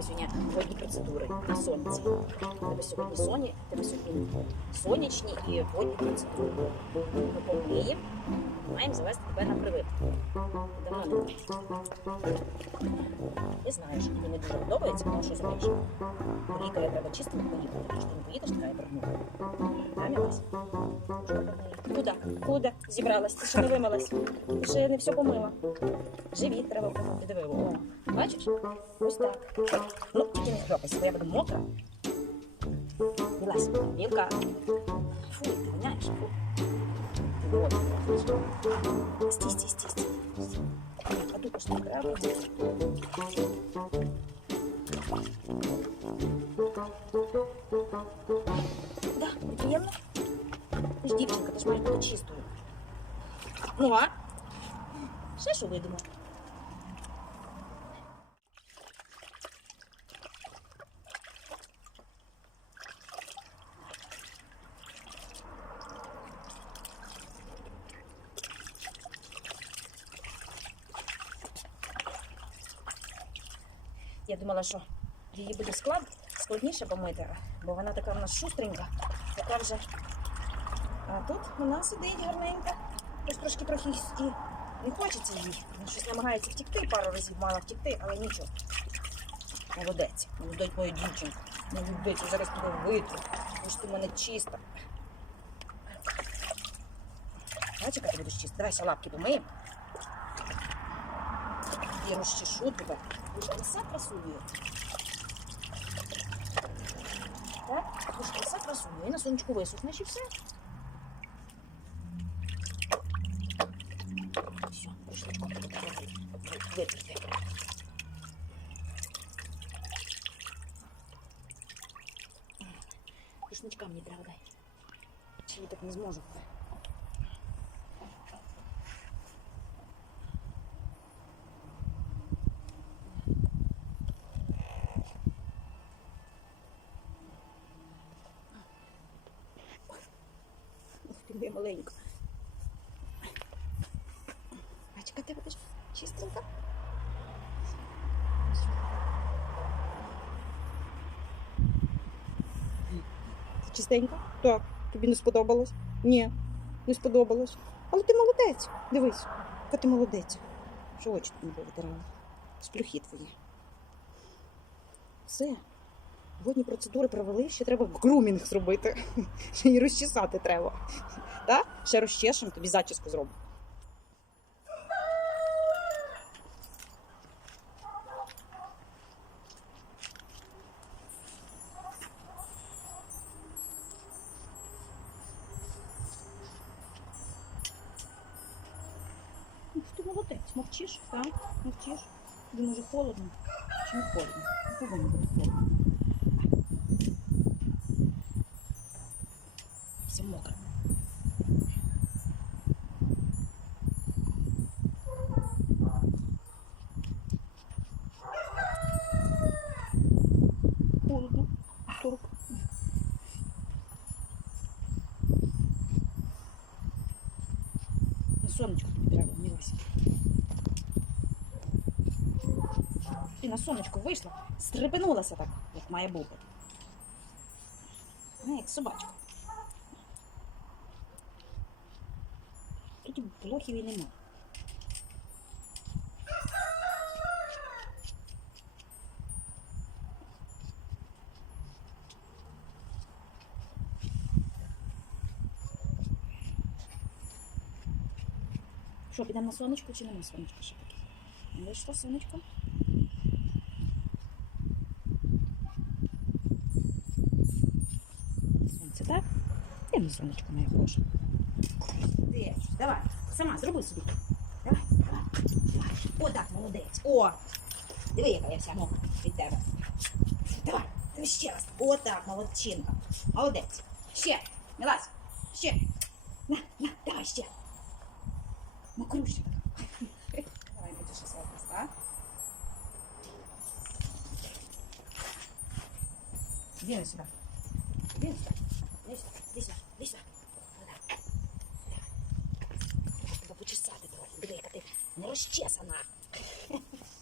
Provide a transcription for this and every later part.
Сьогодні водні процедури на сонці. Тебе сьогодні соні, тебе сьогодні сонячні і водні процедури. Ми помиємо, маємо завести тебе на прививку. Давно не знаю, що тобі не дуже подобається, тому що зробиш. До лікаря треба чистим поїхати, тому що ти не поїдеш така і прогнута. Да, Мілась? Куди? Куди зібралась? Ти ще не вимилась? Ти ще не все помила. Живіт треба помити. Бачиш? Ось так. Ну, тільки не хлопайся, бо я буду мокра. Білась, білка. Фу, ти воняєш. Фу. Ти воду трохи. Стій, стій, стій, стій. А тут ось так треба. Да, приємно. Ти ж дівчинка, ти ж маєш бути чистою. Ну, а? Ще що видимо? Я думала, що її буде склад складніше помити, бо вона така в нас шустренька, така вже. А тут вона сидить гарненька. Ось трошки трохи і не хочеться їй. Вона щось намагається втікти, пару разів мала втікти, але нічого. Молодець, молодець моя дівчинка. Молодець, я зараз тебе витру. Бо ж ти в мене чиста. Бачиш, ти будеш чиста? Давай ще лапки помиємо. І розчешу тебе. Ти ж краса красує. Так, ти ж краса красує. І на сонечку висохнеш і все. Все, рушничком витерти. Рушничка мені треба дай. Чи я так не зможу. Ух ти, будеш чистенька. Ти чистенька? Так. Тобі не сподобалось? Ні, не сподобалось. Але ти молодець. Дивись, яка ти молодець. Що очі не повитирала? Сплюхи твої. Все. Водні процедури провели, ще треба грумінг зробити. Ще й розчесати треба. Так? Ще розчешемо, тобі зачіску зробимо. Ну, ти молодець, мовчиш, так? Мовчиш. Тобі може холодно? Чи не холодно? Не повинно бути холодно. Все мокро. Холодно. Торг. На сонечко тобі треба, Мілася. І на сонечку вийшла, стрепенулася так, як має бути. Ну, як собачка. Тут блохів і. Що, підемо на сонечко чи нема сонечка ще таке? Не вийшло сонечко? Сонце, так? Де на сонечко моє хороше? Де? Давай, сама зроби собі. Давай, давай, давай. О, так, молодець. О! Диви, яка я вся мокра від тебе. Давай, ще раз. О, так, молодчинка. Молодець. Ще, Милась, ще. На, на, давай ще. Макрущик. Давай, буде ще сватись, так? Біля сюди. Біля сюди. Біля сюди. Біля сюди. Біля сюди. Треба почесати трохи. Диви, не розчесана.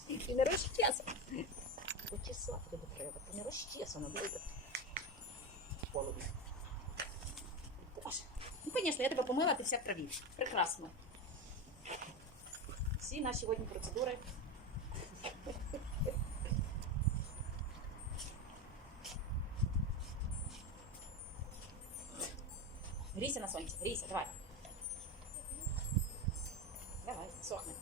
Ти не розчесана. Почесати тебе треба. Ти не розчесана. Диви, Боже. Ну, звісно, я тебе помила, ти вся в траві. Прекрасно всі наші сегодня процедуры. Рися на солнце, Рися, давай. Давай, сохне.